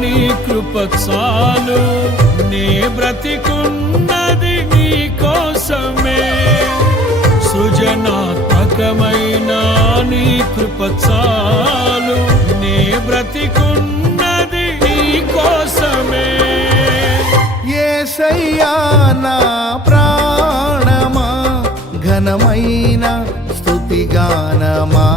నీ కృప చాలు, నే బ్రతికున్నది నీ కోసమే. సృజనాత్మకమైన నీ కృప చాలు, నే బ్రతికున్నది నీ కోసమే. యేసయ్యా నా ప్రాణమా, ఘనమైన స్తుతిగానమా.